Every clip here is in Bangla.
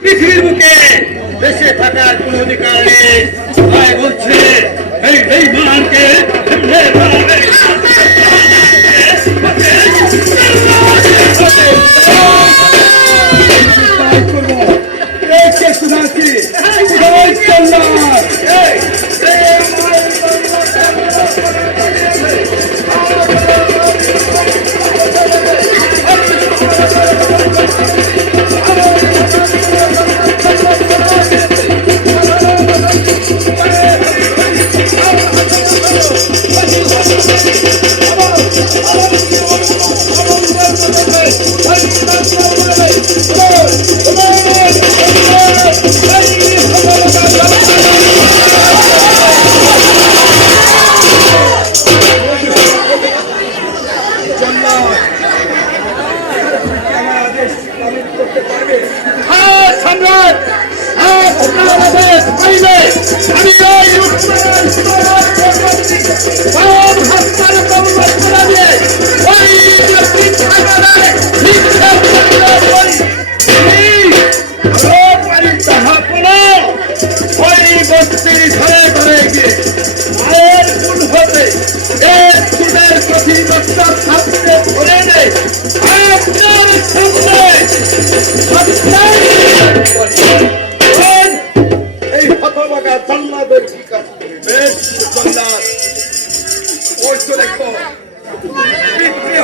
পৃথিবীর বুকে দেশে থাকার কোন অধিকার নেই। তাই বলছে এই বেঈমানকে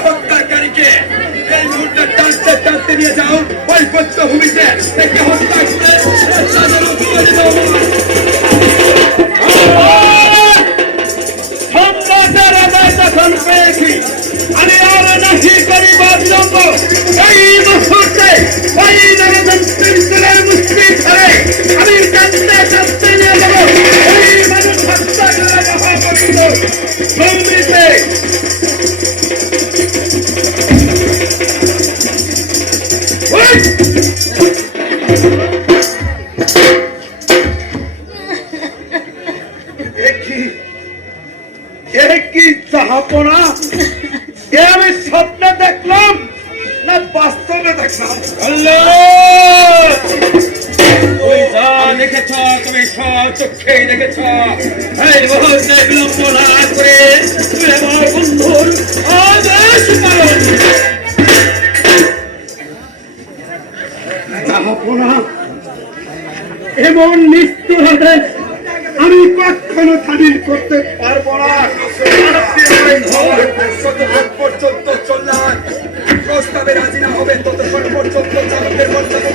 হত্যাকারীকে এই মুহূর্তে টানতে টানতে নিয়ে যাও ওই বধ্যভূমিতে হত্যা যখন পেয়েছি আমি আর নাহি করিব বিলম্ব। এই মুহূর্তে ওই নরযন্ত্রের তুলের মুষ্টি ধরে আমি টানতে টানতে নিয়ে যাবো ওই মানুষ হত্যাকারীর মহাপবিত্র ভূমিতে। জাহাপনা আমি স্বপ্নে দেখলাম না বাস্তবে দেখলাম? তুমি যা দেখেছ তুমি সব চোখেই দেখেছ। এই মুহূর্তে বিলম্ব না করে তুমি আমার বন্ধুর আদেশ পালন। জাহাপনা এমন নিষ্ঠুর আদেশ আমি কখনো তামিল করতে পারবো না। যতক্ষণ পর্যন্ত চললাম প্রস্তাবে রাজি না হবে ততক্ষণ পর্যন্ত চালকের মর্যাদা